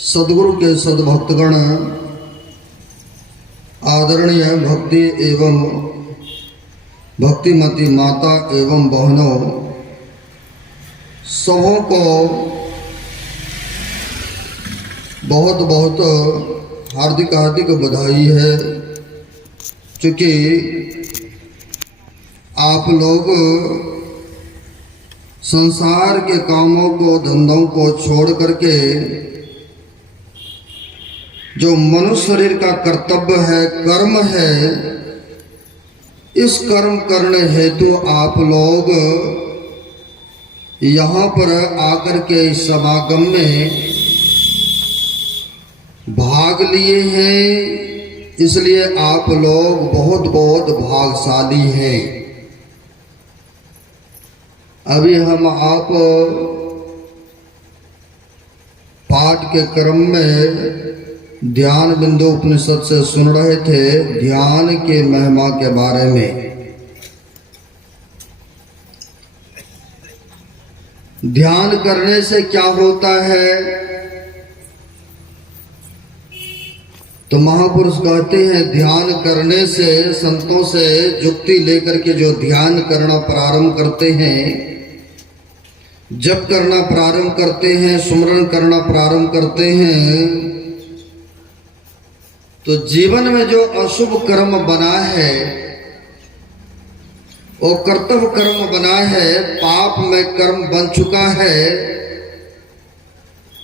सद्गुरु के सद्भक्तगण, आदरणीय भक्ति एवं भक्तिमती माता एवं बहनों, सबों को बहुत बहुत हार्दिक हार्दिक बधाई है। क्योंकि आप लोग संसार के कामों को, धंधों को छोड़ करके जो मनुष्य शरीर का कर्तव्य है, कर्म है, इस कर्म करने हेतु आप लोग यहाँ पर आकर के इस समागम में भाग लिए हैं। इसलिए आप लोग बहुत बहुत भाग्यशाली हैं। अभी हम आप पाठ के क्रम में ध्यान बिंदु उपनिषद से सुन रहे थे, ध्यान के महिमा के बारे में। ध्यान करने से क्या होता है? तो महापुरुष कहते हैं, ध्यान करने से, संतों से जुक्ति लेकर के जो ध्यान करना प्रारंभ करते हैं, जप करना प्रारंभ करते हैं, सुमरन करना प्रारंभ करते हैं, तो जीवन में जो अशुभ कर्म बना है, वो कर्तव्य कर्म बना है, पाप में कर्म बन चुका है,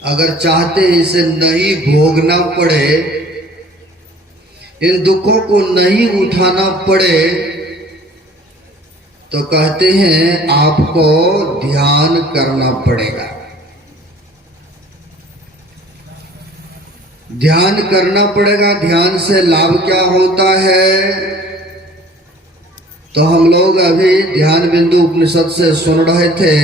अगर चाहते इसे नहीं भोगना पड़े, इन दुखों को नहीं उठाना पड़े, तो कहते हैं आपको ध्यान करना पड़ेगा। ध्यान करना पड़ेगा। ध्यान से लाभ क्या होता है? तो हम लोग अभी ध्यान बिंदु उपनिषद से सुन रहे थे,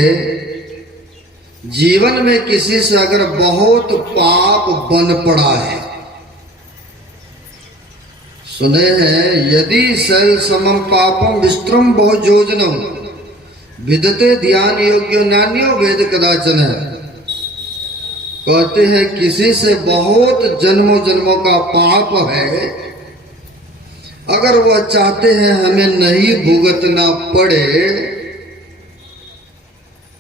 जीवन में किसी से अगर बहुत पाप बन पड़ा है, सुने हैं, यदि सल समम पापम विस्त्रम बहु योजनम विदते ध्यान योग्यो नान्यो वेद कदाचन है। कहते हैं किसी से बहुत जन्मों जन्मों का पाप है, अगर वह चाहते हैं हमें नहीं भुगतना पड़े,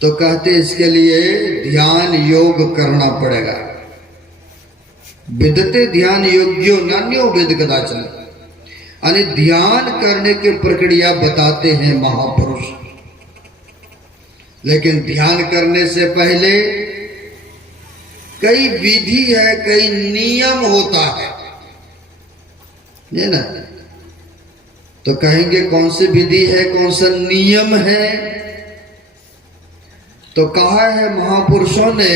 तो कहते इसके लिए ध्यान योग करना पड़ेगा। विदते ध्यान योग्यो नान्यो वेद कदाचन, यानी ध्यान करने की प्रक्रिया बताते हैं महापुरुष। लेकिन ध्यान करने से पहले कई विधि है, कई नियम होता है, ये ना? तो कहेंगे कौन सी विधि है, कौन सा नियम है? तो कहा है महापुरुषों ने,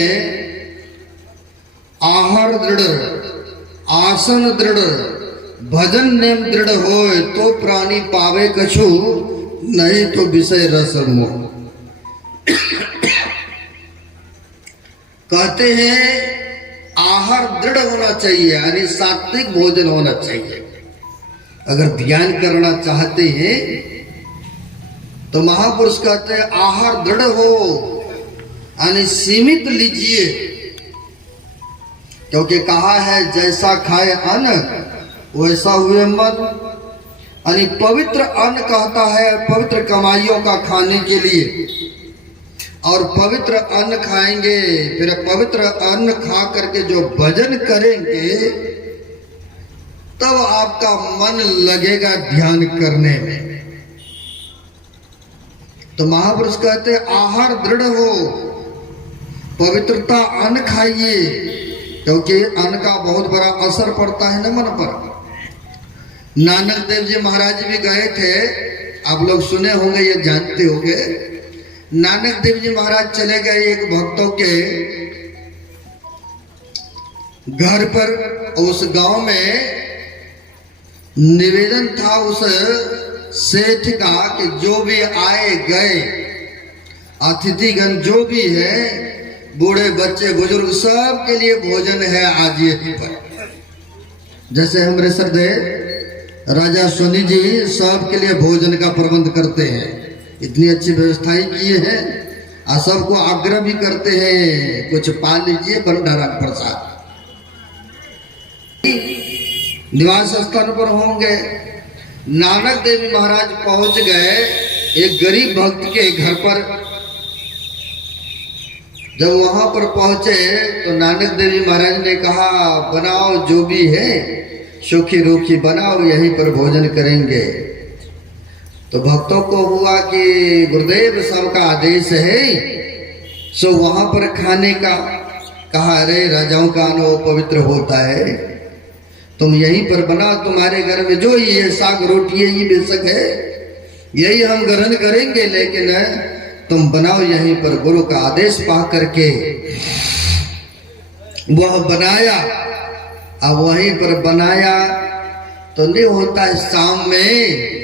आहार दृढ़, आसन दृढ़, भजन नेम दृढ़ होए, तो प्राणी पावे कछु, नहीं तो विषय रस मोह। कहते हैं आहार दृढ़ होना चाहिए, यानी सात्विक भोजन होना चाहिए। अगर ध्यान करना चाहते हैं तो महापुरुष कहते हैं आहार दृढ़ हो, यानी सीमित लीजिए। क्योंकि कहा है जैसा खाए अन्न वैसा हुए मन, यानी पवित्र अन्न कहता है पवित्र कमाइयों का खाने के लिए, और पवित्र अन्न खाएंगे, फिर पवित्र अन्न खा करके जो भजन करेंगे, तब आपका मन लगेगा ध्यान करने में। तो महापुरुष कहते हैं आहार दृढ़ हो, पवित्रता अन्न खाइए, क्योंकि अन्न का बहुत बड़ा असर पड़ता है न मन पर। नानक देव जी महाराज भी गए थे, आप लोग सुने होंगे, ये जानते होंगे। नानक देव जी महाराज चले गए एक भक्तों के घर पर। उस गांव में निवेदन था उस सेठ का कि जो भी आए गए अतिथिगण जो भी है, बूढ़े बच्चे बुजुर्ग, सब के लिए भोजन है आज यहीं पर। जैसे हमारे सरदेव राजा सोनी जी सबके लिए भोजन का प्रबंध करते हैं, इतनी अच्छी व्यवस्थाएं किए हैं। और सबको आग्रह भी करते हैं कुछ पा लीजिए भंडारा प्रसाद। निवास स्थान पर होंगे। नानक देव महाराज पहुंच गए एक गरीब भक्त के घर पर। जब वहां पर पहुंचे तो नानक देव महाराज ने कहा, बनाओ जो भी है सूखी रूखी बनाओ, यहीं पर भोजन करेंगे। तो भक्तों को हुआ कि गुरुदेव सबका आदेश है, सो वहां पर खाने का। कहा, अरे राजाओं का अन्न पवित्र होता है, तुम यहीं पर बनाओ। तुम्हारे घर में जो ये साग रोटी है, ये बेशक है, यही हम ग्रहण करेंगे, लेकिन तुम बनाओ यहीं पर। गुरु का आदेश पा करके वह बनाया। अब वहीं पर बनाया तो नहीं होता है, शाम में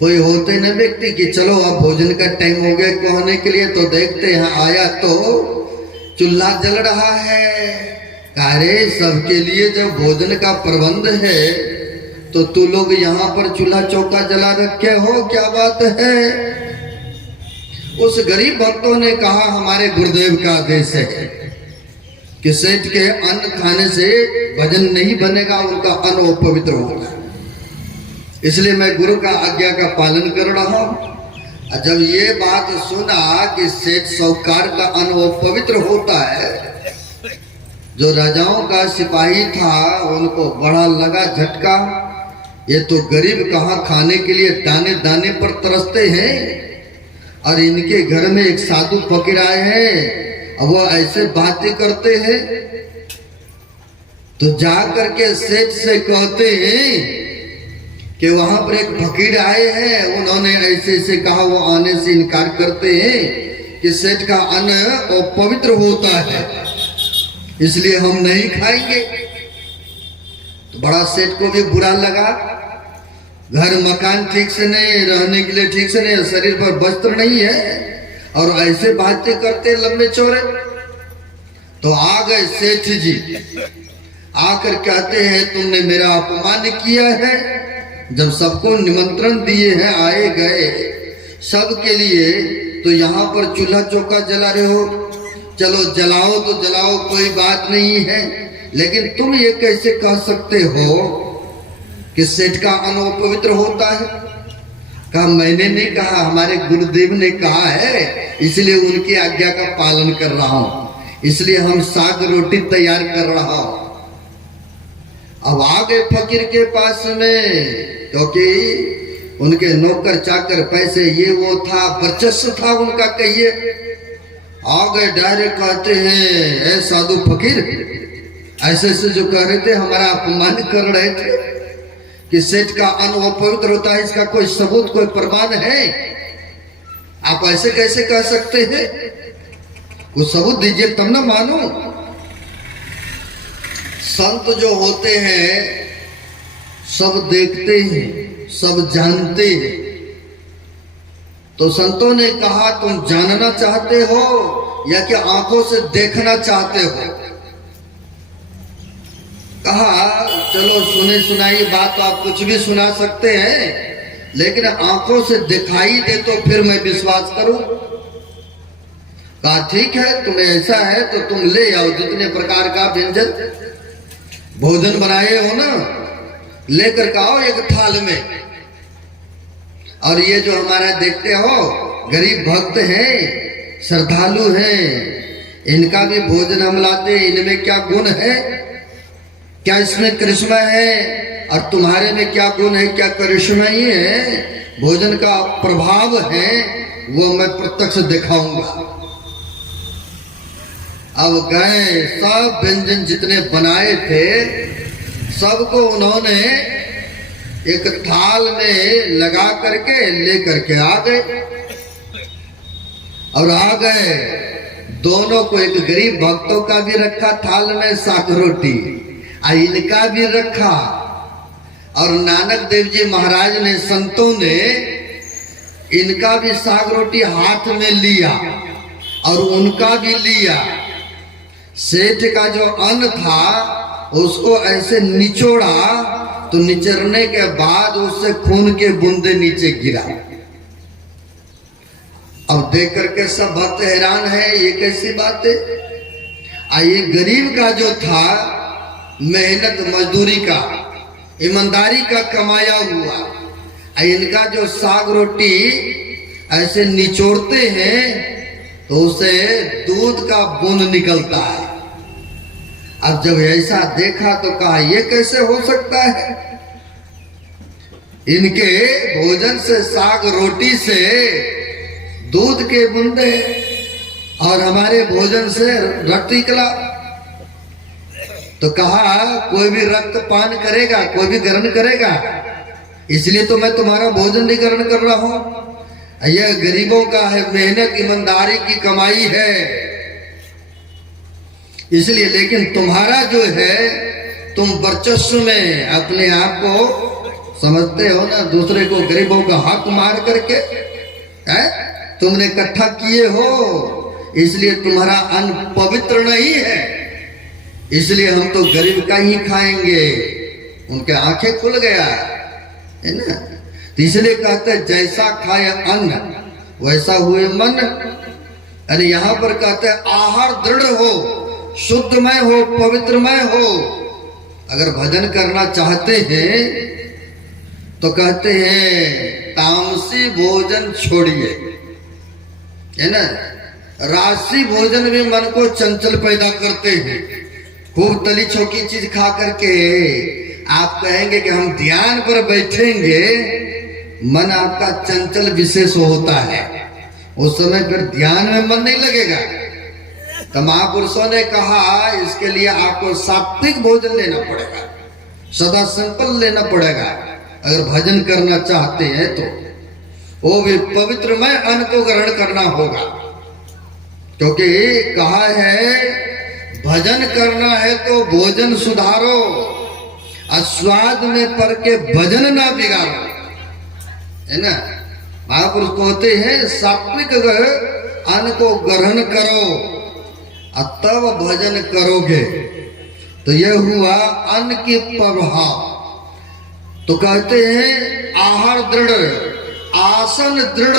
कोई होते न व्यक्ति कि चलो अब भोजन का टाइम हो गया कहने के लिए, तो देखते हैं आया तो चूल्हा जल रहा है। अरे सबके लिए जब भोजन का प्रबंध है तो तू लोग यहाँ पर चूल्हा चौका जला रखे हो, क्या बात है? उस गरीब भक्तों ने कहा, हमारे गुरुदेव का आदेश है कि सेठ के अन्न खाने से भजन नहीं बनेगा, उनका अन्न पवित्र होगा, इसलिए मैं गुरु का आज्ञा का पालन कर रहा हूं। जब ये बात सुना कि सेठ साहूकार का अन्न पवित्र होता है, जो राजाओं का सिपाही था उनको बड़ा लगा झटका। ये तो गरीब कहाँ खाने के लिए दाने दाने पर तरसते हैं, और इनके घर में एक साधु फकीर आए हैं, अब वो ऐसे बातें करते हैं। तो जा करके सेठ से कहते हैं कि वहां पर एक फकीर आए हैं, उन्होंने ऐसे ऐसे कहा, वो आने से इनकार करते हैं कि सेठ का अन्न पवित्र होता है, इसलिए हम नहीं खाएंगे। तो बड़ा सेठ को भी बुरा लगा, घर मकान ठीक से नहीं, रहने के लिए ठीक से नहीं, शरीर पर वस्त्र नहीं है, और ऐसे बातें करते लंबे चौड़े। तो आ गए सेठ जी, आकर कहते हैं तुमने मेरा अपमान किया है, जब सबको निमंत्रण दिए हैं, आए गए सबके लिए, तो यहाँ पर चूल्हा चौका जला रहे हो। चलो जलाओ तो जलाओ, कोई बात नहीं है, लेकिन तुम ये कैसे कह सकते हो कि सेठ का अन्न पवित्र होता है? कहा, मैंने नहीं कहा, हमारे गुरुदेव ने कहा है, इसलिए उनकी आज्ञा का पालन कर रहा हूं, इसलिए हम साग रोटी तैयार कर रहा हूं। अब आ गए फकीर के पास में, क्योंकि उनके नौकर चाकर पैसे ये वो था, वर्चस्व था उनका, कहिए। आ गए डायरेक्ट कहते हैं, ऐ साधु फकीर, ऐसे ऐसे जो कह रहे थे, हमारा अपमान कर रहे थे कि सेठ का अन्न वो पवित्र होता है, इसका कोई सबूत कोई प्रमाण है? आप ऐसे कैसे कह सकते हैं? कुछ सबूत दीजिए तब ना मानो। संत जो होते हैं सब देखते हैं, सब जानते हैं। तो संतों ने कहा, तुम जानना चाहते हो या कि आंखों से देखना चाहते हो? कहा, चलो सुने सुनाई बात तो आप कुछ भी सुना सकते हैं, लेकिन आंखों से दिखाई दे तो फिर मैं विश्वास करूं। कहा, ठीक है, तुम्हें ऐसा है तो तुम ले आओ जितने प्रकार का व्यंजन भोजन बनाए हो ना, लेकर के आओ एक थाल में। और ये जो हमारा देखते हो गरीब भक्त हैं, श्रद्धालु हैं, इनका भी भोजन हम लाते हैं, इनमें क्या गुण है, क्या इसमें करिश्मा है, और तुम्हारे में क्या गुण है, क्या करिश्मा ही है, भोजन का प्रभाव है, वो मैं प्रत्यक्ष दिखाऊंगा। अब गए, सब व्यंजन जितने बनाए थे सबको उन्होंने एक थाल में लगा करके ले करके आ गए। और आ गए, दोनों को, एक गरीब भक्तों का भी रखा थाल में साग रोटी, इनका भी रखा। और नानक देव जी महाराज ने, संतों ने इनका भी साग रोटी हाथ में लिया और उनका भी लिया। सेठ का जो अन्न था उसको ऐसे निचोड़ा, तो निचरने के बाद उससे खून के बूंदे नीचे गिरा। अब देख करके सब भक्त हैरान है, ये कैसी बात है? ये गरीब का जो था मेहनत मजदूरी का, ईमानदारी का कमाया हुआ। इनका जो साग रोटी ऐसे निचोड़ते हैं तो उसे दूध का बूंद निकलता है। अब जब ऐसा देखा तो कहा ये कैसे हो सकता है? इनके भोजन से, साग रोटी से दूध के बूंदे और हमारे भोजन से रक्त निकला। तो कहा कोई भी रक्त पान करेगा, कोई भी ग्रहण करेगा, इसलिए तो मैं तुम्हारा भोजन नहीं ग्रहण कर रहा हूं। यह गरीबों का है, मेहनत ईमानदारी की कमाई है, इसलिए। लेकिन तुम्हारा जो है, तुम वर्चस्व में अपने आप को समझते हो ना, दूसरे को, गरीबों का हक मार करके है तुमने इकट्ठा किए हो, इसलिए तुम्हारा अन्न पवित्र नहीं है, इसलिए हम तो गरीब का ही खाएंगे। उनके आंखें खुल गया है ना। तो इसलिए कहते हैं जैसा खाए अन्न वैसा हुए मन। अरे यहां पर कहते हैं आहार दृढ़ हो, शुद्धमय हो, पवित्रमय हो। अगर भजन करना चाहते हैं तो कहते हैं तामसी भोजन छोड़िए, है ना। राशि भोजन भी मन को चंचल पैदा करते हैं। खूब तली छोकी चीज खा करके आप कहेंगे कि हम ध्यान पर बैठेंगे, मन आपका चंचल विशेष होता है, उस समय फिर ध्यान में मन नहीं लगेगा। तो महापुरुषों ने कहा इसके लिए आपको सात्विक भोजन लेना पड़ेगा, सदा संकल्प लेना पड़ेगा अगर भजन करना चाहते हैं तो। वो भी पवित्रमय अन्न को ग्रहण करना होगा, क्योंकि कहा है भजन करना है तो भोजन सुधारो, स्वाद में पर के भजन ना बिगाड़ो, है ना। महापुरुष कहते हैं सात्विक अन्न को ग्रहण करो और तब भजन करोगे। तो यह हुआ अन्न की प्रभाव। तो कहते हैं आहार दृढ़, आसन दृढ़,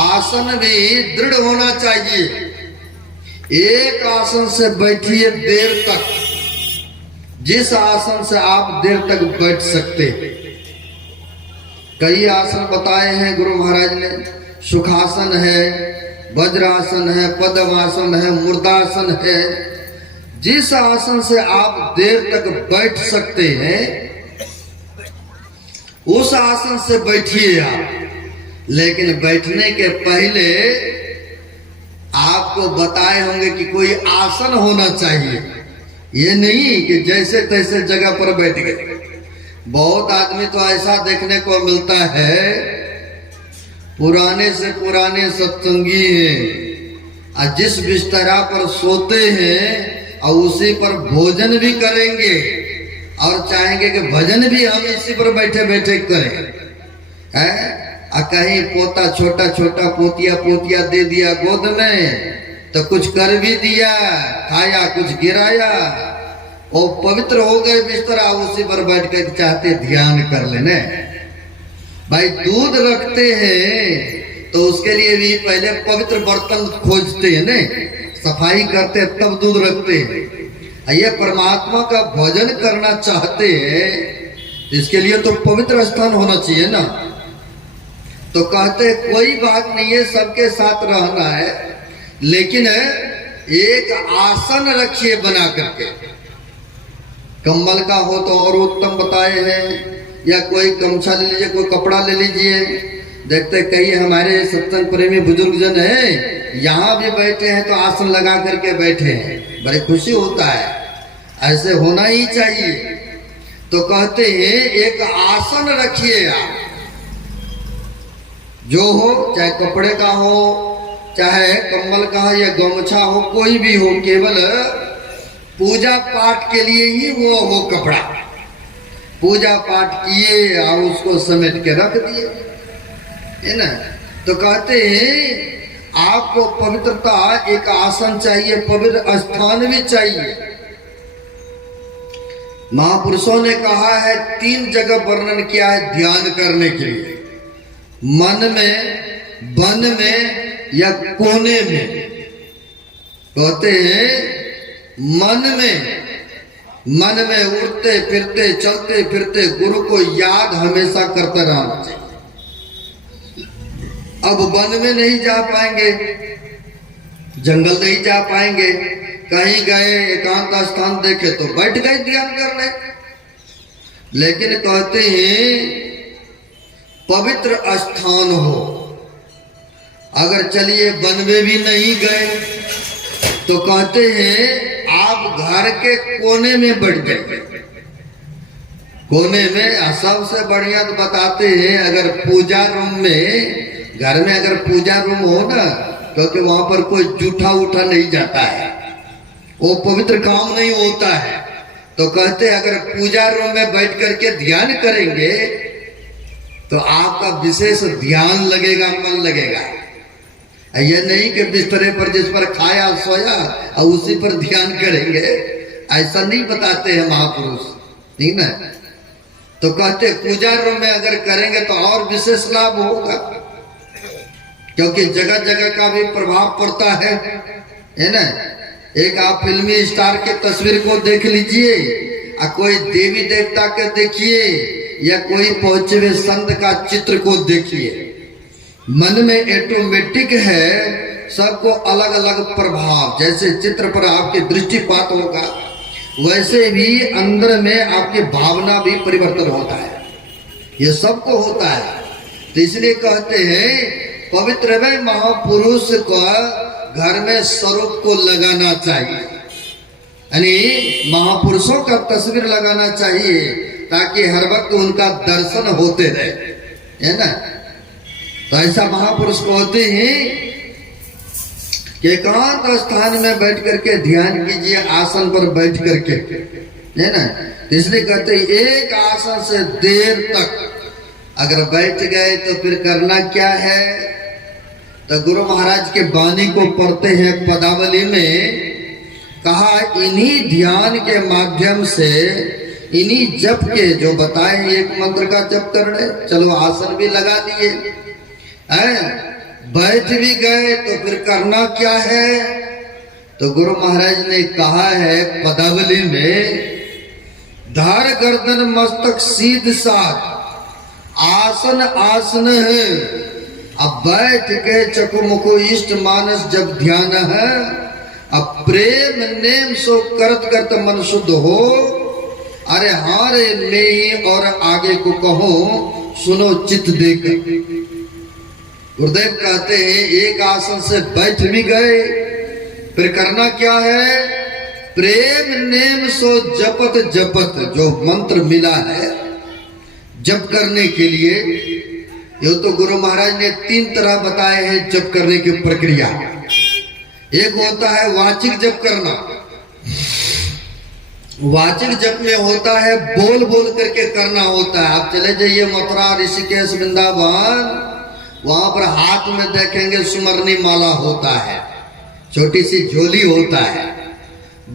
आसन भी दृढ़ होना चाहिए। एक आसन से बैठिए देर तक, जिस आसन से आप देर तक बैठ सकते। कई आसन बताए हैं गुरु महाराज ने, सुखासन है, वज्रासन है, पद्मासन है, मुर्दासन है। जिस आसन से आप देर तक बैठ सकते हैं उस आसन से बैठिए आप। लेकिन बैठने के पहले आपको बताए होंगे कि कोई आसन होना चाहिए, ये नहीं कि जैसे तैसे जगह पर बैठ गए। बहुत आदमी तो ऐसा देखने को मिलता है, पुराने से पुराने सत्संगी हैं और जिस बिस्तरा पर सोते हैं और उसी पर भोजन भी करेंगे और चाहेंगे कि भजन भी हम इसी पर बैठे बैठे करें, है। कहीं पोता छोटा छोटा पोतिया पोतिया दे दिया गोद में तो कुछ कर भी दिया, खाया कुछ गिराया, और पवित्र हो गए बिस्तरा, उसी पर बैठ कर चाहते ध्यान कर लेने। भाई दूध रखते हैं तो उसके लिए भी पहले पवित्र बर्तन खोजते हैं, ने सफाई करते तब दूध रखते हैं। ये परमात्मा का भजन करना चाहते हैं, इसके लिए तो पवित्र स्थान होना चाहिए ना। तो कहते कोई बात नहीं है, सबके साथ रहना है, लेकिन एक आसन रखिए बना करके। कंबल का हो तो और उत्तम बताए हैं, या कोई गमछा ले लीजिए, कोई कपड़ा ले लीजिए। देखते कई हमारे सत्संग प्रेमी बुजुर्ग जन हैं, यहाँ भी बैठे हैं तो आसन लगा करके बैठे हैं, बड़ी खुशी होता है, ऐसे होना ही चाहिए। तो कहते हैं एक आसन रखिए आप, जो हो, चाहे कपड़े का हो, चाहे कंबल का या गमछा हो, कोई भी हो, केवल पूजा पाठ के लिए ही वो हो कपड़ा। पूजा पाठ किए और उसको समेट के रख दिए, है ना। तो कहते हैं आपको पवित्रता, एक आसन चाहिए, पवित्र स्थान भी चाहिए। महापुरुषों ने कहा है 3 जगह वर्णन किया है ध्यान करने के लिए, मन में, वन में या कोने में। कहते हैं मन में मन में उड़ते फिरते चलते फिरते गुरु को याद हमेशा करते रहना चाहिए। अब वन में नहीं जा पाएंगे, जंगल नहीं जा पाएंगे, कहीं गए एकांत स्थान देखे तो बैठ गए ध्यान करने। लेकिन कहते हैं पवित्र स्थान हो, अगर चलिए वन में भी नहीं गए तो कहते हैं आप घर के कोने में बैठ जाइए। कोने में सबसे बढ़िया तो बताते हैं अगर पूजा रूम में, घर में अगर पूजा रूम हो ना, क्योंकि वहां पर कोई जूठा उठा नहीं जाता है, वो पवित्र काम नहीं होता है। तो कहते हैं अगर पूजा रूम में बैठ करके ध्यान करेंगे तो आपका विशेष ध्यान लगेगा, मन लगेगा। यह नहीं कि बिस्तरे पर जिस पर खाया सोया और उसी पर ध्यान करेंगे, ऐसा नहीं बताते हैं महापुरुष, ठीक ना। तो कहते पूजा रूम में अगर करेंगे तो और विशेष लाभ होगा, क्योंकि जगह जगह का भी प्रभाव पड़ता है ना। एक आप फिल्मी स्टार के तस्वीर को देख लीजिए, कोई देवी देवता के देखिए, या कोई पहुंचे हुए संत का चित्र को देखिए, मन में ऑटोमेटिक है सबको अलग अलग प्रभाव। जैसे चित्र पर आपके दृष्टिपात होगा, वैसे भी अंदर में आपकी भावना भी परिवर्तन होता है, ये सबको होता है। तो इसलिए कहते हैं पवित्र में महापुरुष को घर में स्वरूप को लगाना चाहिए, यानी महापुरुषों का तस्वीर लगाना चाहिए, ताकि हर वक्त उनका दर्शन होते रहे, है ना। तो ऐसा महापुरुष कहते हैं कि एकांत स्थान में बैठ करके ध्यान कीजिए, आसन पर बैठ करके, है ना। तो इसलिए कहते हैं एक आसन से देर तक अगर बैठ गए तो फिर करना क्या है। तो गुरु महाराज के वाणी को पढ़ते हैं पदावली में, कहा इन्हीं ध्यान के माध्यम से, इन्हीं जप के जो बताए एक मंत्र का जप करने, चलो आसन भी लगा दिए, बैठ भी गए तो फिर करना क्या है। तो गुरु महाराज ने कहा है पदावली में, धार गर्दन मस्तक सीध साध आसन आसन है, अब बैठ के चकुमुखो इष्ट मानस जब ध्यान है, अब प्रेम नेम सो करत करत मन शुद्ध हो, अरे हारे में और आगे को कहो सुनो चित देकर। गुरुदेव कहते हैं एक आसन से बैठ भी गए, फिर करना क्या है, प्रेम नेम सो जपत जपत, जो मंत्र मिला है जप करने के लिए। ये तो गुरु महाराज ने 3 तरह बताए हैं जप करने की प्रक्रिया। एक होता है वाचिक जप करना, वाचिक जप में होता है बोल बोल करके करना होता है। आप चले जाइए मथुरा ऋषिकेश वृंदावन, वहां पर हाथ में देखेंगे सुमरनी माला होता है, छोटी सी झोली होता है,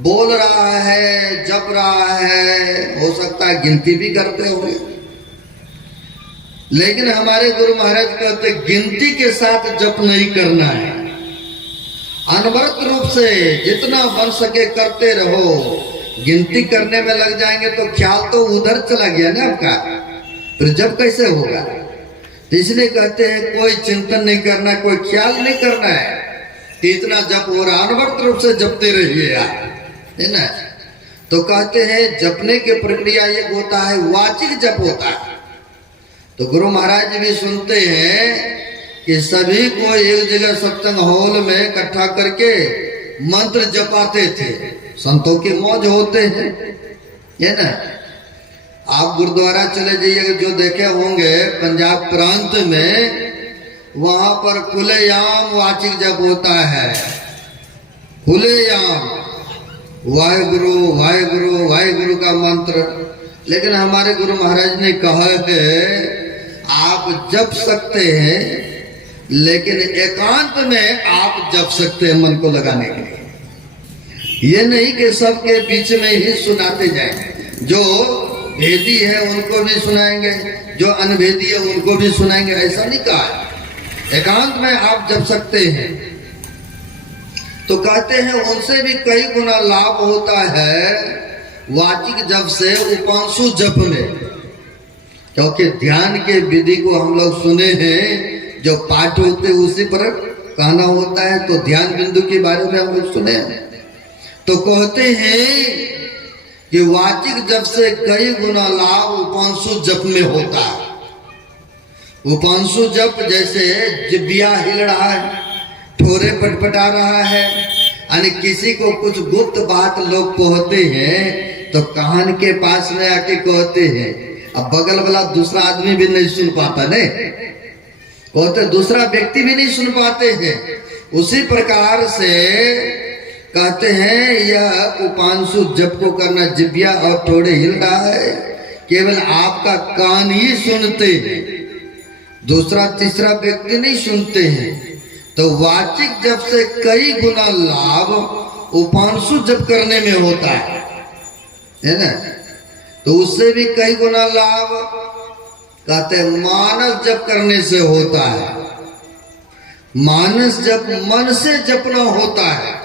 बोल रहा है जप रहा है, हो सकता है गिनती भी करते होंगे। लेकिन हमारे गुरु महाराज कहते गिनती के साथ जप नहीं करना है, अनवरत रूप से जितना बन सके करते रहो। गिनती करने में लग जाएंगे तो ख्याल तो उधर चला गया ना आपका, फिर जप कैसे होगा। तो इसलिए कहते हैं कोई चिंतन नहीं करना, कोई ख्याल नहीं करना है कि इतना जप हो रहा, अनवरत रूप से जपते रहिए यार, है ना। तो कहते हैं जपने की प्रक्रिया एक होता है वाचिक जप होता है। तो गुरु महाराज भी सुनते हैं कि सभी को एक जगह सत्संग हॉल में इकट्ठा करके मंत्र जपाते थे, संतों के मौज होते हैं, है ना। आप गुरुद्वारा चले जाइए, जो देखे होंगे पंजाब प्रांत में, वहां पर खुलेआम वाचिक जप होता है, खुलेआम वाहेगुरु वाहेगुरु वाहेगुरु का मंत्र। लेकिन हमारे गुरु महाराज ने कहा है आप जप सकते हैं, लेकिन एकांत में आप जप सकते हैं मन को लगाने के लिए। ये नहीं कि सबके बीच में ही सुनाते जाएंगे, जो भेदी है उनको भी सुनाएंगे, जो अनभेदी है उनको भी सुनाएंगे, ऐसा नहीं कहा। एकांत में आप जप सकते हैं। तो कहते हैं उनसे भी कई गुना लाभ होता है वाचिक जप से उपांशु जप में, क्योंकि ध्यान के विधि को हम लोग सुने हैं, जो पाठ होते उसी पर कहना होता है, तो ध्यान बिंदु के बारे में हम लोग सुने हैं। तो कहते हैं कि वाचिक जप से कई गुना लाभ उपांशु जप में होता है। उपांशु जप जैसे जिब्बिया हिल रहा है, ठोरे पटपटा रहा है, यानी किसी को कुछ गुप्त बात लोग कहते हैं तो कान के पास में आके कहते हैं, अब बगल वाला दूसरा आदमी भी नहीं सुन पाता, नहीं कहते दूसरा व्यक्ति भी नहीं सुन पाते हैं। उसी प्रकार से कहते हैं यह उपांशु जप को करना, जिब्बिया और ठोड़े हिल रहा है, केवल आपका कान ही सुनते हैं, दूसरा तीसरा व्यक्ति नहीं सुनते हैं। तो वाचिक जप से कई गुना लाभ उपांशु जप करने में होता है ना। तो उससे भी कई गुना लाभ कहते हैं मानस जप करने से होता है। मानस जप मन से जपना होता है।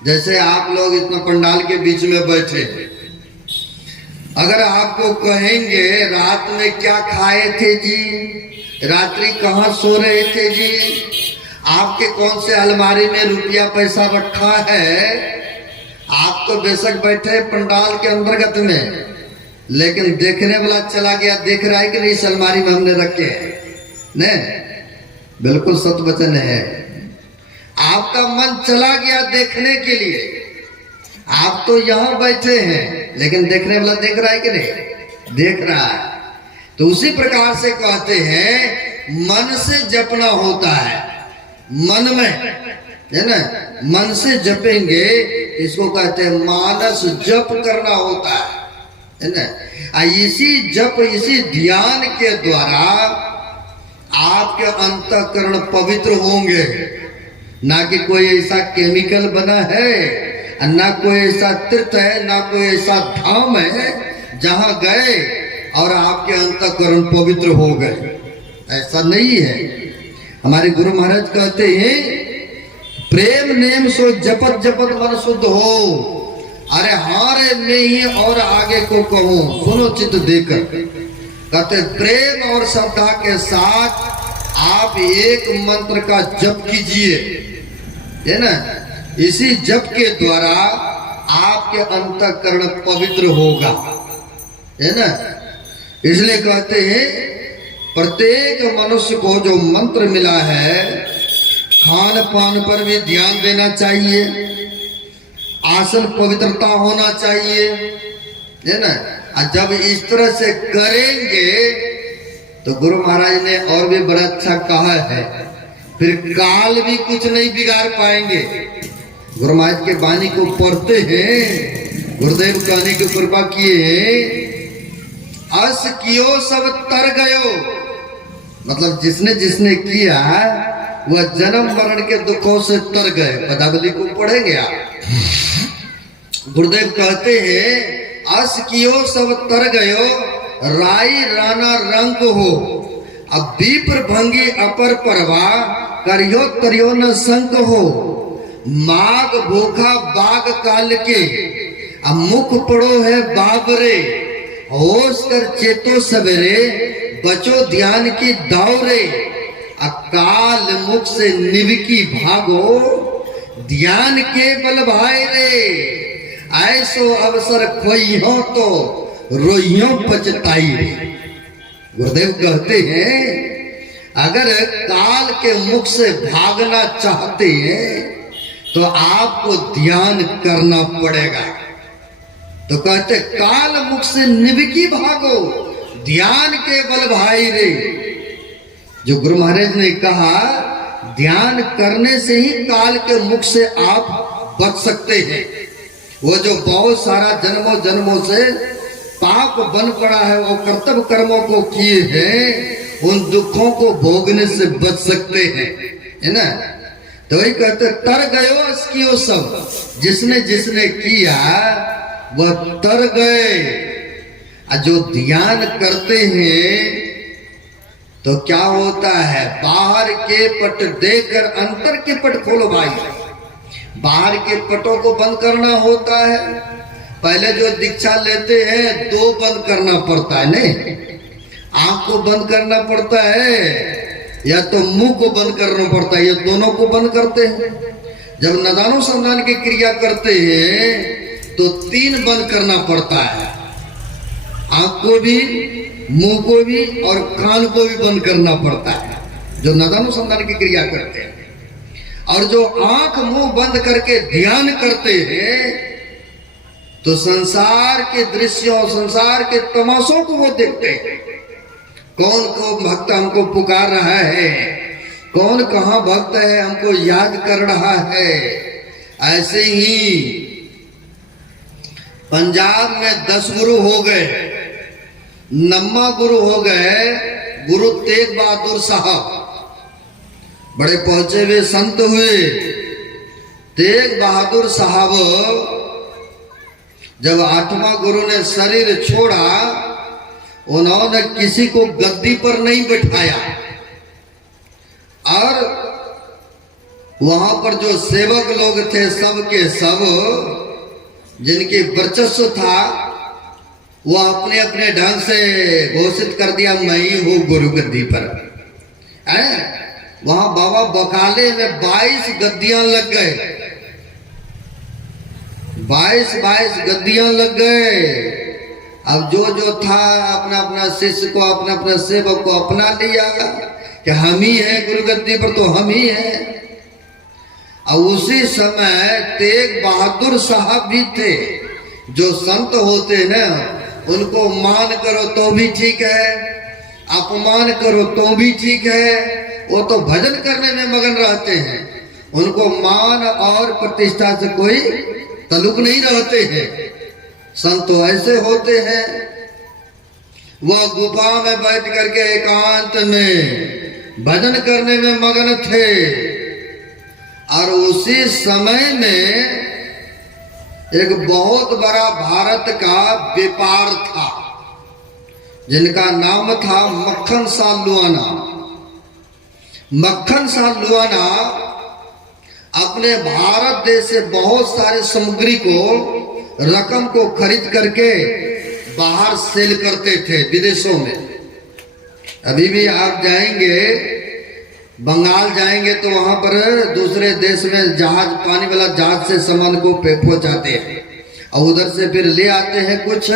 जैसे आप लोग इतना पंडाल के बीच में बैठे, अगर आपको कहेंगे रात में क्या खाए थे जी, रात्रि कहाँ सो रहे थे जी, आपके कौन से अलमारी में रुपया पैसा रखा है, आप तो बेशक बैठे पंडाल के अंतर्गत में, लेकिन देखने वाला चला गया, देख रहा है कि नहीं इस अलमारी में हमने रखे हैं, नहीं, बिल्कुल सत्य वचन है। आपका मन चला गया देखने के लिए, आप तो यहां बैठे हैं, लेकिन देखने वाला देख रहा है कि नहीं, देख रहा है। तो उसी प्रकार से कहते हैं मन से जपना होता है, मन में, है ना, मन से जपेंगे, इसको कहते हैं मानस जप करना होता है ना। इसी जप, इसी ध्यान के द्वारा आपके अंतःकरण पवित्र होंगे। ना कि कोई ऐसा केमिकल बना है, ना कोई ऐसा तीर्थ है, ना कोई ऐसा धाम है जहां गए और आपके अंतःकरण पवित्र हो गए, ऐसा नहीं है। हमारे गुरु महाराज कहते हैं प्रेम नेम सो जपत जपत मन शुद्ध हो। अरे हारे में ही और आगे को कहो, सुनो चित्त देकर। कहते प्रेम और श्रद्धा के साथ आप एक मंत्र का जप कीजिए, है ना। इसी जप के द्वारा आपके अंतःकरण पवित्र होगा, है ना। इसलिए कहते हैं प्रत्येक मनुष्य को जो मंत्र मिला है, खान पान पर भी ध्यान देना चाहिए, आसन पवित्रता होना चाहिए, है ना। और जब इस तरह से करेंगे तो गुरु महाराज ने और भी बड़ा अच्छा कहा है, फिर काल भी कुछ नहीं बिगाड़ पाएंगे। गुरु महाराज के वाणी को पढ़ते हैं, गुरुदेव कहने की कृपा किए हैं, अस कियो सब तर गयो, मतलब जिसने जिसने किया वह जन्म मरण के दुखों से तर गए। पदावली को पढ़ेंगे आप। गुरुदेव कहते हैं अस कियो सब तर गयो, राई राना रंग हो, अब विप्र भंगी अपर परवा, करियो तरियो न संक हो, माग भूखा बाग काल के, अब मुख पड़ो है बाबरे, होश कर चेतो सवेरे, बचो ध्यान की दौरे, अकाल मुख से निवकी भागो, ध्यान के बल भाई रे, ऐसो अवसर खोई हो तो रोइयो पचताई रे। गुरुदेव कहते हैं अगर काल के मुख से भागना चाहते हैं तो आपको ध्यान करना पड़ेगा। तो कहते काल मुख से निवकी भागो, ध्यान के बल भाई रे। जो गुरु महाराज ने कहा ध्यान करने से ही काल के मुख से आप बच सकते हैं। वो जो बहुत सारा जन्मों जन्मों से पाप बन पड़ा है, वो कर्तव्य कर्मों को किए हैं, उन दुखों को भोगने से बच सकते हैं, है ना। तो वही कहते तर गयो अस्कियो सब, जिसने जिसने किया वह तर गए। जो ध्यान करते हैं तो क्या होता है, बाहर के पट देकर अंतर के पट खोलो भाई। बाहर के पटों को बंद करना होता है, पहले जो दीक्षा लेते हैं दो बंद करना पड़ता है, नहीं आंख को बंद करना पड़ता है या तो मुंह को बंद करना पड़ता है, ये दोनों को बंद करते हैं। जब नदानुसंधान की क्रिया करते हैं तो तीन बंद करना पड़ता है, आंख को भी, मुंह को भी और कान को भी बंद करना पड़ता है जो नदानुसंधान की क्रिया करते हैं। और जो आंख मुंह बंद करके ध्यान करते हैं तो संसार के दृश्यों, संसार के तमाशों को वो देखते हैं। कौन को भक्त हमको पुकार रहा है, कौन कहाँ भक्त है हमको याद कर रहा है। ऐसे ही पंजाब में 10 गुरु हो गए, 9वां गुरु हो गए गुरु तेग बहादुर साहब, बड़े पहुंचे हुए संत हुए। तेग बहादुर साहब जब 8वां गुरु ने शरीर छोड़ा, उन्होंने किसी को गद्दी पर नहीं बिठाया और वहां पर जो सेवक लोग थे सब के सब, जिनकी वर्चस्व था, वो अपने अपने ढंग से घोषित कर दिया मैं ही हूं गुरु गद्दी पर। वहां बाबा बकाले में 22 गद्दियां लग गए, 22 गद्दियां लग गए। अब जो था अपना अपना शिष्य को, अपना अपना सेवक को अपना लिया कि हम ही हैं गुरु गद्दी पर, तो हम ही हैं। और उसी समय तेग बहादुर साहब भी थे। जो संत होते ना, उनको मान करो तो भी ठीक है, अपमान करो तो भी ठीक है, वो तो भजन करने में मगन रहते हैं, उनको मान और प्रतिष्ठा से कोई ताल्लुक नहीं रहते हैं। संत तो ऐसे होते हैं, वह गुफा में बैठ करके एकांत में भजन करने में मगन थे। और उसी समय में एक बहुत बड़ा भारत का व्यापार था जिनका नाम था मक्खन शाह लुआना। मक्खन शाह लुआना अपने भारत देश से बहुत सारे सामग्री को, रकम को खरीद करके बाहर सेल करते थे विदेशों में। अभी भी आप जाएंगे, बंगाल जाएंगे तो वहां पर दूसरे देश में जहाज, पानी वाला जहाज से सामान को पहुंचाते हैं और उधर से फिर ले आते हैं कुछ।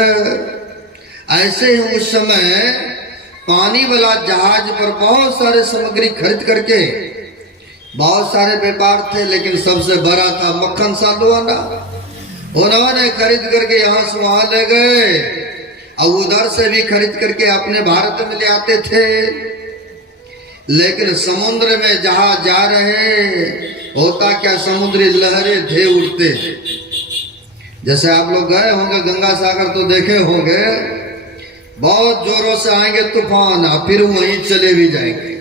ऐसे ही उस समय पानी वाला जहाज पर बहुत सारे सामग्री खरीद करके, बहुत सारे व्यापार थे, लेकिन सबसे बड़ा था मक्खन शाह लुआना। उन्होंने खरीद करके यहाँ से वहां ले गए और उधर से भी खरीद करके अपने भारत में ले आते थे। लेकिन समुद्र में जहां जा रहे, होता क्या, समुद्री लहरें धे उठते। जैसे आप लोग गए होंगे गंगा सागर तो देखे होंगे, बहुत जोरों से आएंगे तूफान, फिर वहीं चले भी जाएंगे,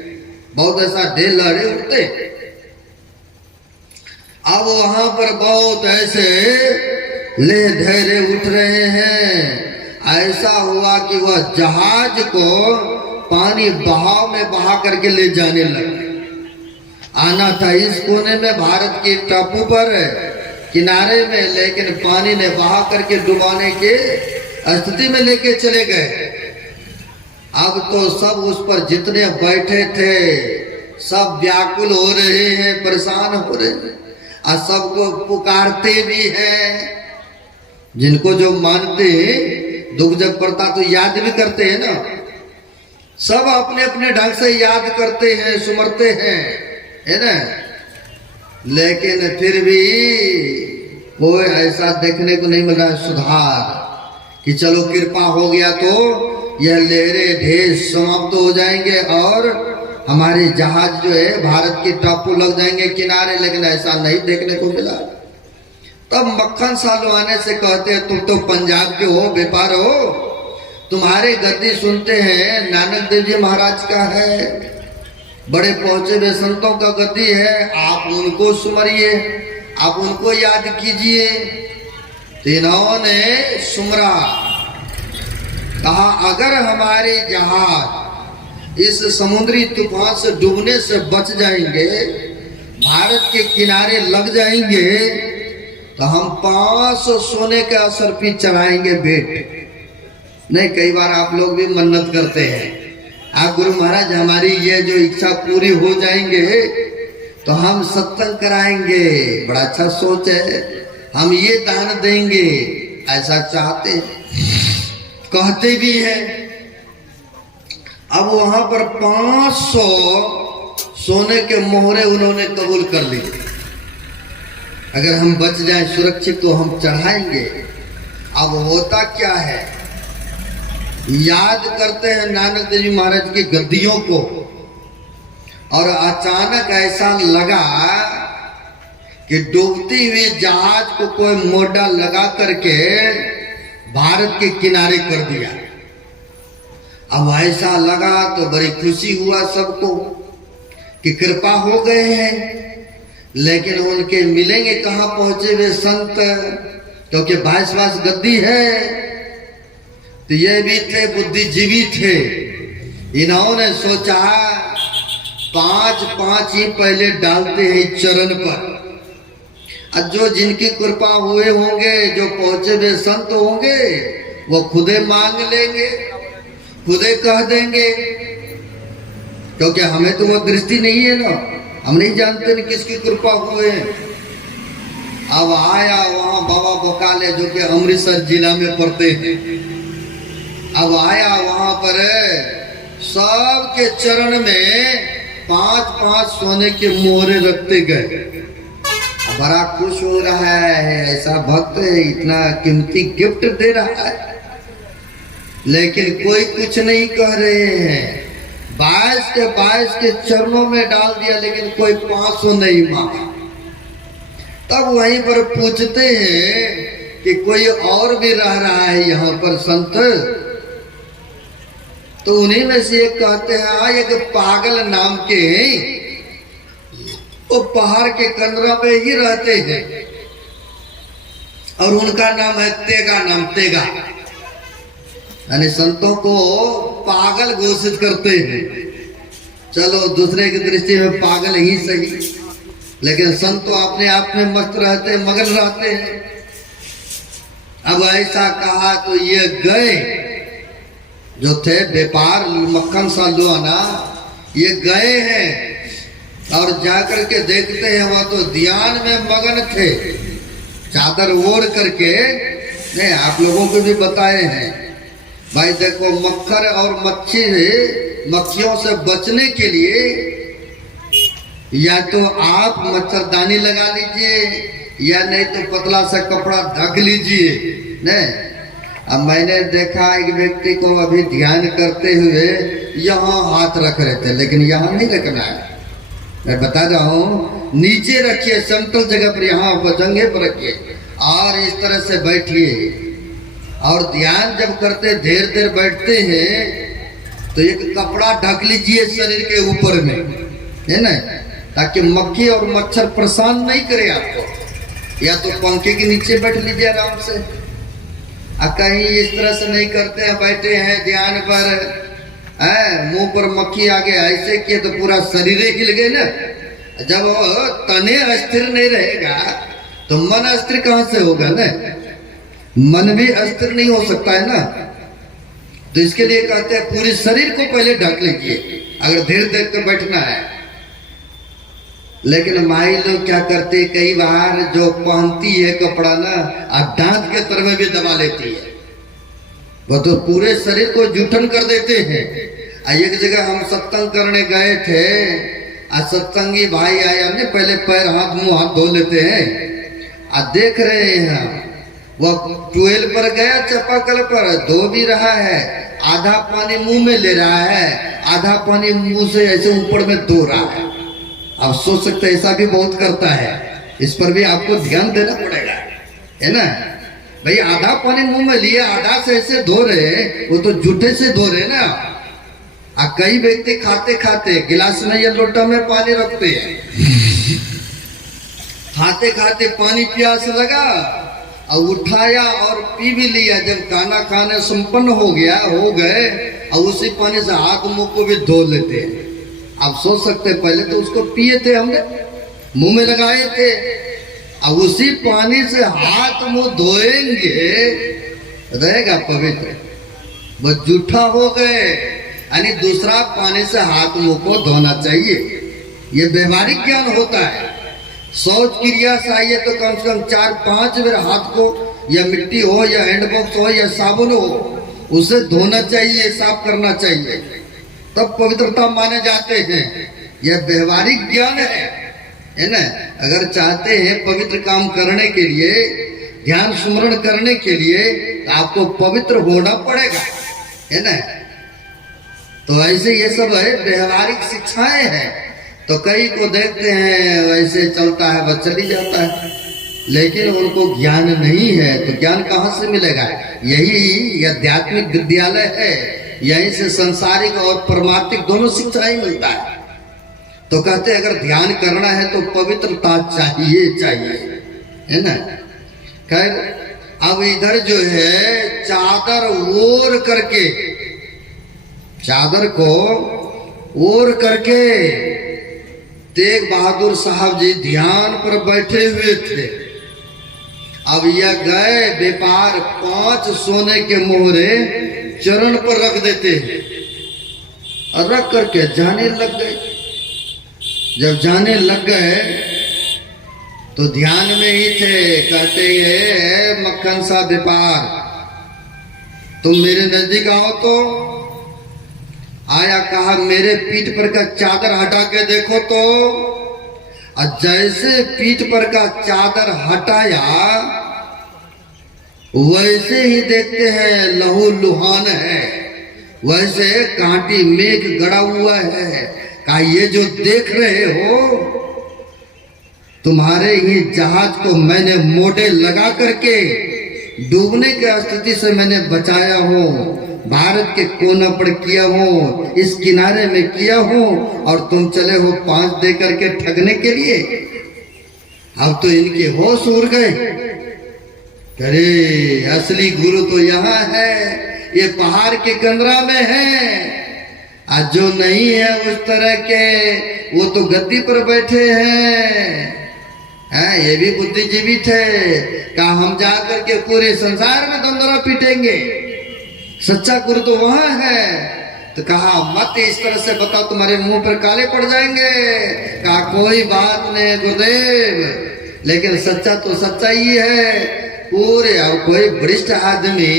बहुत ऐसा ढेर लहरें उठते। अब वहां पर बहुत ऐसे ले धेरे उठ रहे हैं। ऐसा हुआ कि वह जहाज को पानी बहाव में बहा करके ले जाने लगे। आना था इस कोने में भारत के टापू पर किनारे में, लेकिन पानी ने बहा करके डुबाने के स्थिति में लेके चले गए। अब तो सब उस पर जितने बैठे थे सब व्याकुल हो रहे हैं, परेशान हो रहे हैं और सबको पुकारते भी हैं। जिनको जो मानते हैं, दुख जब पड़ता तो याद भी करते हैं ना, सब अपने अपने ढंग से याद करते हैं, सुमरते हैं, है ना। लेकिन फिर भी कोई ऐसा देखने को नहीं मिल रहा है सुधार कि चलो कृपा हो गया तो यह लहरें ढेर समाप्त हो जाएंगे और हमारे जहाज जो है भारत के टापू लग जाएंगे किनारे। लेकिन ऐसा नहीं देखने को मिला। तब मक्खन शाह लुआने से कहते हैं, तुम तो पंजाब के हो, व्यापार हो, तुम्हारे गद्दी सुनते हैं नानक देव जी महाराज का है, बड़े पहुंचे हुए संतों का गद्दी है, आप उनको सुमरिए, आप उनको याद कीजिए। तो इन्होंने सुमरा, कहा अगर हमारे जहाज इस समुद्री तूफान से डूबने से बच जाएंगे, भारत के किनारे लग जाएंगे, तो हम 500 सोने के असरफी चढ़ाएंगे बेट। नहीं, कई बार आप लोग भी मन्नत करते हैं, आप गुरु महाराज हमारी ये जो इच्छा पूरी हो जाएंगे तो हम सत्संग कराएंगे। बड़ा अच्छा सोच है, हम ये दान देंगे, ऐसा चाहते कहते भी हैं। अब वहां पर 500 सोने के मोहरे उन्होंने कबूल कर लिए। अगर हम बच जाएं सुरक्षित तो हम चढ़ाएंगे। अब होता क्या है, याद करते हैं नानक देव जी महाराज की गद्दियों को, और अचानक ऐसा लगा कि डूबती हुई जहाज को कोई मोटा लगा करके भारत के किनारे कर दिया। अब ऐसा लगा तो बड़ी खुशी हुआ सबको कि कृपा हो गए हैं। लेकिन उनके मिलेंगे कहाँ पहुंचे वे संत, क्योंकि 22 गद्दी है। तो ये भी थे बुद्धिजीवी थे, इन्होंने सोचा 5-5 ही पहले डालते हैं चरण पर, और जो जिनकी कृपा हुए होंगे, जो पहुंचे वे संत होंगे, वो खुदे मांग लेंगे, खुदे कह देंगे। क्योंकि हमें तो वो दृष्टि नहीं है ना, हम नहीं जानते न किसकी कृपा हुए। अब आया वहां बाबा बकाले जो कि अमृतसर जिला में पड़ते हैं। अब आया वहां पर सबके चरण में 5-5 सोने के मोहरे रखते गए। बड़ा खुश हो रहा है, ऐसा भक्त इतना कीमती गिफ्ट दे रहा है, लेकिन कोई कुछ नहीं कह रहे हैं। 22 के चरणों में डाल दिया, लेकिन कोई 500 नहीं मांगा। तब वहीं पर पूछते हैं कि कोई और भी रह रहा है यहाँ पर संत, तो उन्हीं में से एक कहते हैं, एक पागल नाम के वो पहाड़ के कंदरा पे ही रहते हैं, और उनका नाम है तेगा। नाम तेगा, यानी संतों को पागल घोषित करते हैं। चलो दूसरे की दृष्टि में पागल ही सही, लेकिन संत तो अपने आप में मस्त रहते, मगन रहते हैं। अब ऐसा कहा तो ये गए जो थे व्यापार मक्खन सालुआना, ये गए हैं और जाकर के देखते हैं वह तो ध्यान में मगन थे, चादर ओढ़ करके। नहीं, आप लोगों को भी बताए हैं भाई, देखो मक्खर और मक्खियों से बचने के लिए या तो आप मच्छरदानी लगा लीजिए, या नहीं तो पतला सा कपड़ा ढक लीजिए। नहीं, अब मैंने देखा एक व्यक्ति को अभी ध्यान करते हुए यहाँ हाथ रख रहे थे, लेकिन यहाँ नहीं रखना है। मैं बता रहा हूँ, नीचे रखिए समतल जगह पर, यहाँ जंघे पर रखिए और इस तरह से बैठिए। और ध्यान जब करते देर बैठते हैं तो एक कपड़ा ढक लीजिए शरीर के ऊपर में, है ना, ताकि मक्खी और मच्छर परेशान नहीं करे आपको। या तो पंखे के नीचे बैठ लीजिए आराम से। कहीं इस तरह से नहीं करते हैं, बैठे हैं ध्यान पर, मुंह पर मक्खी आ गया, ऐसे किए तो पूरा शरीर हिल गए ना। जब तने अस्थिर नहीं रहेगा तो मन अस्थिर कहां से होगा ना, मन भी अस्थिर नहीं हो सकता है ना। तो इसके लिए कहते हैं पूरे शरीर को पहले ढक लीजिए अगर देर तक बैठना है। लेकिन माई लोग क्या करते, कई बार जो पहनती है कपड़ा ना, दांत के तर में भी दबा लेती है, वो तो पूरे शरीर को जूठन कर देते हैं। एक जगह हम सत्संग करने गए थे, सत्संगी भाई आया, ने पहले पैर हाथ धो लेते हैं, देख रहे हैं वो ट्यूबवेल पर गया, चापाकल पर धो भी रहा है, आधा पानी मुंह में ले रहा है, आधा पानी मुंह से ऐसे ऊपर में धो रहा है। आप सोच सकते हैं ऐसा भी बहुत करता है, इस पर भी आपको ध्यान देना पड़ेगा, है ना भाई। आधा पानी मुंह में लिया, आधा से ऐसे धो रहे, वो तो जूठे से धो रहे ना। कई व्यक्ति खाते खाते गिलास में या लोटा में पानी रखते हैं, खाते खाते पानी प्यास लगा और उठाया और पी भी लिया। जब खाना खाने संपन्न हो गए और उसी पानी से हाथ मुंह को भी धो लेते हैं। आप सोच सकते हैं, पहले तो उसको पिए थे हमने, मुंह में लगाए थे अब उसी पानी से हाथ मुंह धोएंगे, रहेगा पवित्र। वो जूठा हो गए, यानी दूसरा पानी से हाथ मुंह को धोना चाहिए। ये व्यवहारिक ज्ञान होता है। शौच क्रिया चाहिए तो कम से कम 4-5 बार हाथ को, या मिट्टी हो या हैंडबॉक्स हो या साबुन हो, उसे धोना चाहिए, साफ करना चाहिए, तब पवित्रता माने जाते हैं। यह व्यवहारिक ज्ञान है ना। अगर चाहते हैं पवित्र काम करने के लिए, ध्यान स्मरण करने के लिए, तो आपको पवित्र होना पड़ेगा, है ना। तो ऐसे ये सब है व्यवहारिक शिक्षाएं हैं। तो कई को देखते हैं वैसे चलता है, बस चली जाता है, लेकिन उनको ज्ञान नहीं है। तो ज्ञान कहाँ से मिलेगा? यही आध्यात्मिक विद्यालय है, यहीं से संसारिक और परमात्मिक दोनों शिक्षाएं मिलता है। तो कहते हैं अगर ध्यान करना है तो पवित्रता चाहिए, है ना। खैर अब इधर जो है चादर ओढ़ करके, चादर को ओढ़ करके तेग बहादुर साहब जी ध्यान पर बैठे हुए थे। अब यह गए व्यापार 5 सोने के मोहरे चरण पर रख देते हैं और रख करके जाने लग गए। जब जाने लग गए तो ध्यान में ही थे। कहते हैं मक्खन सा व्यापार, तुम मेरे नजदीक आओ। तो आया, कहा मेरे पीठ पर का चादर हटा के देखो। तो जैसे पीठ पर का चादर हटाया, वैसे ही देखते हैं लहू लुहान है, वैसे कांटी मेघ गड़ा हुआ है। कहा ये जो देख रहे हो, तुम्हारे ही जहाज को मैंने मोटे लगा करके डूबने की स्थिति से मैंने बचाया हूँ, भारत के कोना पर किया हूँ, इस किनारे में किया हूँ, और तुम चले हो 5 दे करके ठगने के लिए। अब तो इनके होश उड़ गए। अरे असली गुरु तो यहाँ है, ये पहाड़ के कंदरा में है। आज जो नहीं है उस तरह के, वो तो गद्दी पर बैठे हैं। ये भी बुद्धिजीवी थे। कहा हम जा करके पूरे संसार में दंदरा पीटेंगे, सच्चा गुरु तो वहां है। तो कहा मत इस तरह से बताओ, तुम्हारे मुंह पर काले पड़ जाएंगे। कहा कोई बात नहीं गुरुदेव, लेकिन सच्चा तो सच्चा ही है। पूरे अब कोई वरिष्ठ आदमी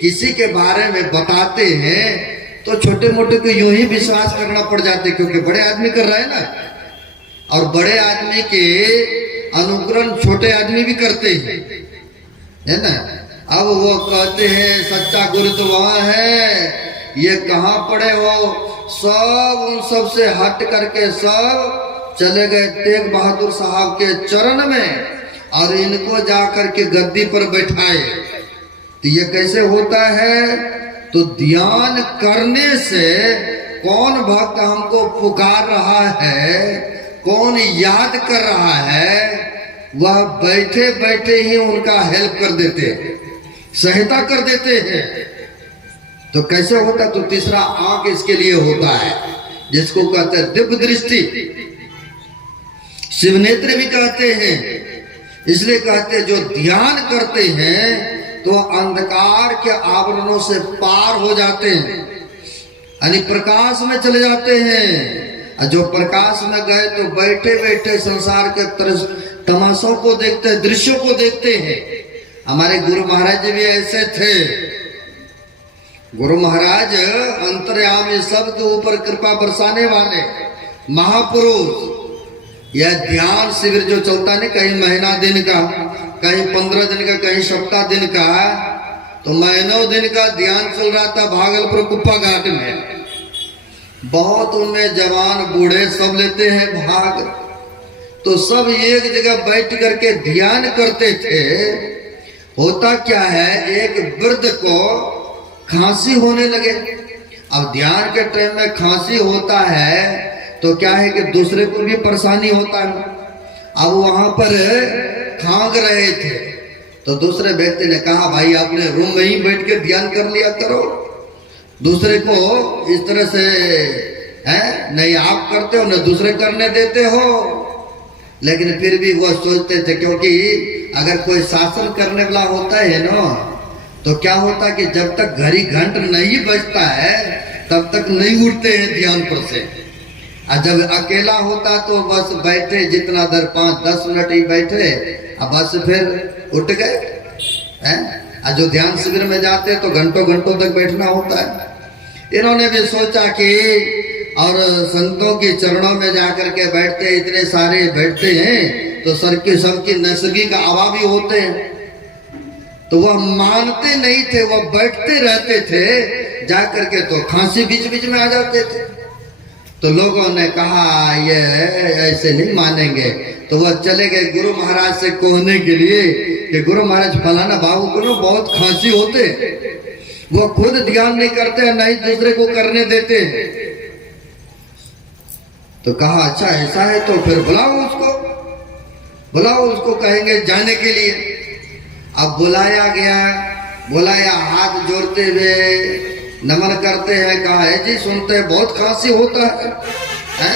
किसी के बारे में बताते हैं तो छोटे मोटे को यूं ही विश्वास करना पड़ जाते, क्योंकि बड़े आदमी कर रहे हैं ना, और बड़े आदमी के अनुकरण छोटे आदमी भी करते हैं, है ना। अब वो कहते हैं सच्चा गुरु तो वहां है, ये कहाँ पड़े हो। सब उन सब से हट करके सब चले गए तेग बहादुर साहब के चरण में, और इनको जा करके गद्दी पर बैठाए। तो ये कैसे होता है? तो ध्यान करने से कौन भक्त हमको पुकार रहा है, कौन याद कर रहा है, वह बैठे बैठे ही उनका हेल्प कर देते हैं, सहायता कर देते हैं। तो कैसे होता? तो तीसरा आंख इसके लिए होता है, जिसको कहते हैं दिव्य दृष्टि, शिवनेत्र भी कहते हैं। इसलिए कहते हैं जो ध्यान करते हैं तो अंधकार के आवरणों से पार हो जाते हैं, यानी प्रकाश में चले जाते हैं। और जो प्रकाश में गए तो बैठे बैठे संसार के तमाशों को देखते हैं, दृश्यों को देखते हैं। हमारे गुरु महाराज जी भी ऐसे थे। गुरु महाराज अंतर्यामी सबके ऊपर कृपा बरसाने वाले महापुरुष। यह ध्यान शिविर जो चलता है, कहीं महीना दिन का, कहीं 15 दिन का, कहीं सप्ताह दिन का, तो महीनों दिन का ध्यान चल रहा था भागलपुर कुप्पा घाट में। बहुत उनमें जवान बूढ़े सब लेते हैं भाग। तो सब एक जगह बैठ करके ध्यान करते थे। होता क्या है, एक वृद्ध को खांसी होने लगे। अब ध्यान के टाइम में खांसी होता है तो क्या है कि दूसरे को भी परेशानी होता है। अब वहां पर खांग रहे थे तो दूसरे व्यक्ति ने कहा भाई आपने रूम में ही बैठ के ध्यान कर लिया करो, दूसरे को इस तरह से है नहीं आप करते हो न दूसरे करने देते हो। लेकिन फिर भी वो सोचते थे, क्योंकि अगर कोई शासन करने वाला होता है ना, तो क्या होता कि जब तक घड़ी घंट नहीं बजता है तब तक नहीं उठते हैं ध्यान पर से। और जब अकेला होता तो बस बैठे, जितना देर 5-10 मिनट ही बैठे, अब बस फिर उठ गए हैं। और जो ध्यान शिविर में जाते तो घंटों घंटों तक बैठना होता है। इन्होंने भी सोचा कि और संतों के चरणों में जाकर के बैठते, इतने सारे बैठते हैं तो सर के सबकी नैसर्गिक आवा भी होते हैं, तो वह मानते नहीं थे, वह बैठते रहते थे जाकर के, तो खांसी बीच बीच में आ जाते थे। तो लोगों ने कहा ये ऐसे नहीं मानेंगे, तो वह चले गए गुरु महाराज से कहने के लिए कि गुरु महाराज फलाना बाबू को ना बहुत खांसी होते, वो खुद ध्यान नहीं करते, नहीं दूसरे को करने देते। तो कहा अच्छा ऐसा है तो फिर बुलाओ उसको कहेंगे जाने के लिए। अब बुलाया गया, बुलाया, हाथ जोड़ते हुए नमन करते हैं, कहा है जी सुनते हैं बहुत खांसी होता है,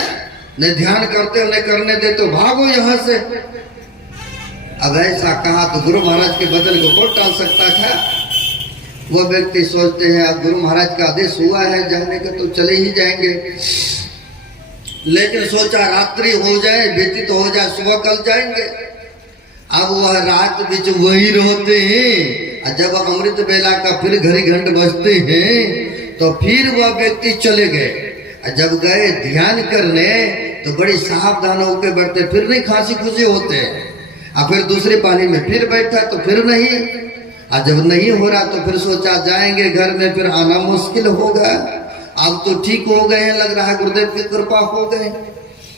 नहीं ध्यान करते उन्हें करने दे तो भागो यहाँ से। अब ऐसा कहा तो गुरु महाराज के वचन को कौन टाल सकता था। वो व्यक्ति सोचते हैं अब गुरु महाराज का आदेश हुआ है जाने का तो चले ही जाएंगे, लेकिन सोचा रात्रि हो जाए, व्यतीत हो जाए, सुबह कल जाएंगे। अब वह रात बीच वही रहते हैं, जब अमृत बेला का फिर घड़ी घंट बजते हैं तो फिर वह व्यक्ति चले गए। जब गए ध्यान करने तो बड़ी सावधान होकर बैठते, फिर नहीं खांसी खुशी होते। और फिर दूसरे पानी में फिर बैठा तो फिर नहीं, और जब नहीं हो रहा तो फिर सोचा जाएंगे घर में, फिर आना मुश्किल होगा। अब तो ठीक हो गए हैं, लग रहा है गुरुदेव की कृपा हो गए।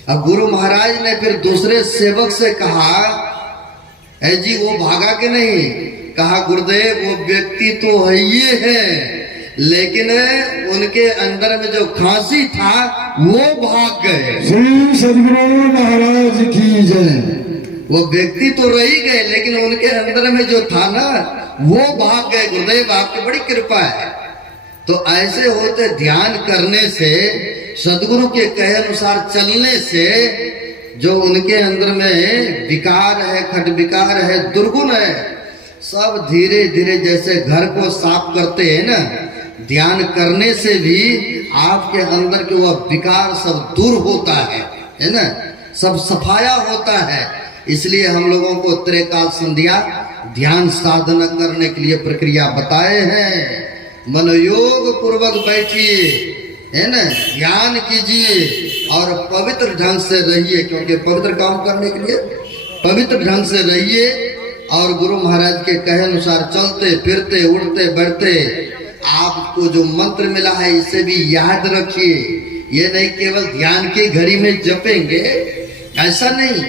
अब गुरु महाराज ने फिर दूसरे सेवक से कहा है जी वो भागा के नहीं, कहा गुरुदेव वो व्यक्ति तो है ये है, लेकिन उनके अंदर में जो खांसी था वो भाग गए। श्री सद्गुरु महाराज की जय। वो व्यक्ति तो रही गए, लेकिन उनके अंदर में जो था ना वो भाग गए। गुरुदेव आपकी बड़ी कृपा है। तो ऐसे होते ध्यान करने से, सदगुरु के कहे अनुसार चलने से, जो उनके अंदर में विकार है, खट विकार है, दुर्गुण है, सब धीरे धीरे जैसे घर को साफ करते हैं ना, ध्यान करने से भी आपके अंदर के वह विकार सब दूर होता है ना, सब सफाया होता है। इसलिए हम लोगों को त्रिकाल संध्या ध्यान साधना करने के लिए प्रक्रिया बताए हैं। मनोयोग पूर्वक बैठिए, है ना, ध्यान कीजिए और पवित्र ढंग से रहिए, क्योंकि पवित्र काम करने के लिए पवित्र ढंग से रहिए। और गुरु महाराज के कहे अनुसार चलते फिरते उठते बैठते आपको जो मंत्र मिला है इसे भी याद रखिए। ये नहीं केवल ध्यान की घड़ी में जपेंगे, ऐसा नहीं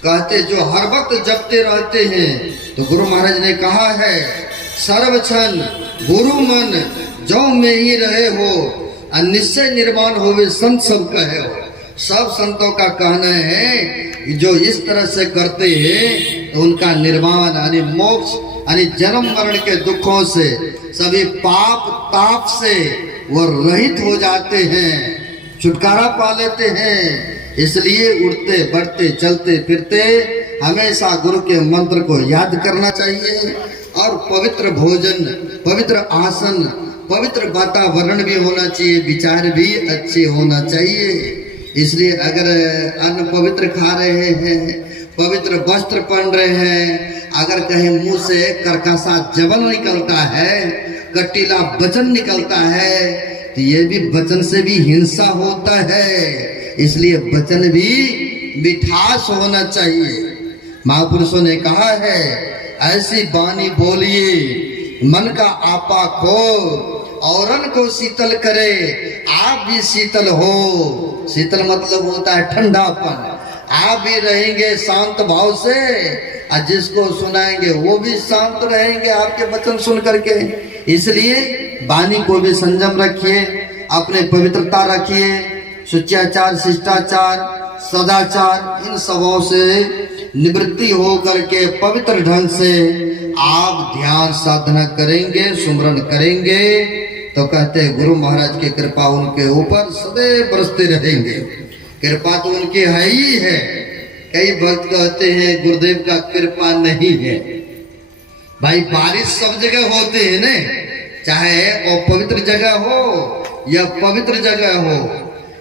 कहते, जो हर वक्त जपते रहते हैं। तो गुरु महाराज ने कहा है सर्वक्षण गुरु मन जो में ही रहे हो, निश्चय निर्माण होवे संत सब कहे हो। सब संतों का कहना है जो इस तरह से करते हैं तो उनका निर्माण यानी मोक्ष यानी जन्म मरण के दुखों से, सभी पाप ताप से वो रहित हो जाते हैं, छुटकारा पा लेते हैं। इसलिए उठते बढ़ते चलते फिरते हमेशा गुरु के मंत्र को याद करना चाहिए। और पवित्र भोजन, पवित्र आसन, पवित्र वातावरण भी होना चाहिए, विचार भी अच्छे होना चाहिए। इसलिए अगर अन्न पवित्र खा रहे हैं, पवित्र वस्त्र पहन रहे हैं, अगर कहीं मुंह से कर्कशा जबल निकलता है, कटीला वचन निकलता है, तो ये भी वचन से भी हिंसा होता है। इसलिए वचन भी मिठास होना चाहिए। महापुरुषों ने कहा है ऐसी बानी बोलिए मन का आपा खो, औरन को शीतल करे आप भी शीतल हो। शीतल मतलब होता है ठंडापन। आप भी रहेंगे शांत भाव से और जिसको सुनाएंगे वो भी शांत रहेंगे आपके वचन सुन करके। इसलिए वाणी को भी संयम रखिए, अपने पवित्रता रखिए, शुचियाचार, शिष्टाचार, सदाचार, इन सबों से निवृत्ति हो करके पवित्र ढंग से आप ध्यान साधना करेंगे, सुमरन करेंगे, तो कहते हैं गुरु महाराज की कृपा उनके ऊपर सदैव बरसते रहेंगे। कृपा तो उनकी है ही है, कई भक्त कहते हैं गुरुदेव का कृपा नहीं है। भाई बारिश सब जगह होते हैं ना, चाहे अपवित्र जगह हो या पवित्र जगह हो,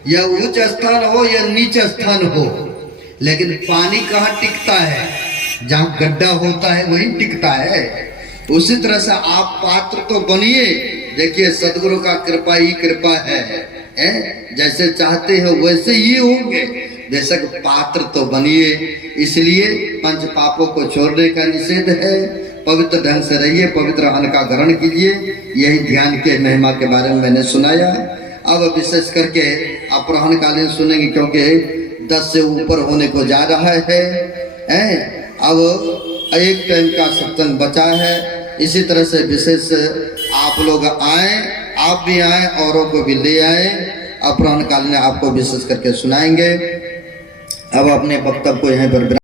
या उच्च स्थान हो या नीच स्थान हो, लेकिन पानी कहाँ टिकता है? जहाँ गड्ढा होता है वहीं टिकता है। उसी तरह से आप पात्र तो बनिए। देखिए सदगुरु का कृपा ही कृपा है, जैसे चाहते हो वैसे ही होंगे। बेशक पात्र तो बनिए। इसलिए पंच पापों को छोड़ने का निषेध है। पवित्र ढंग से रहिए, पवित्र अन्न का ग्रहण कीजिए। यही ध्यान के महिमा के बारे में मैंने सुनाया। अब विशेष करके अपराह्न कालीन सुनेंगे, क्योंकि 10 से ऊपर होने को जा रहा है। अब एक टाइम का सत्संग बचा है। इसी तरह से विशेष आप लोग आए, आप भी आए, औरों को भी ले आए। अपराह्न कालीन आपको विशेष करके सुनाएंगे। अब अपने वक्तव्य को यहीं पर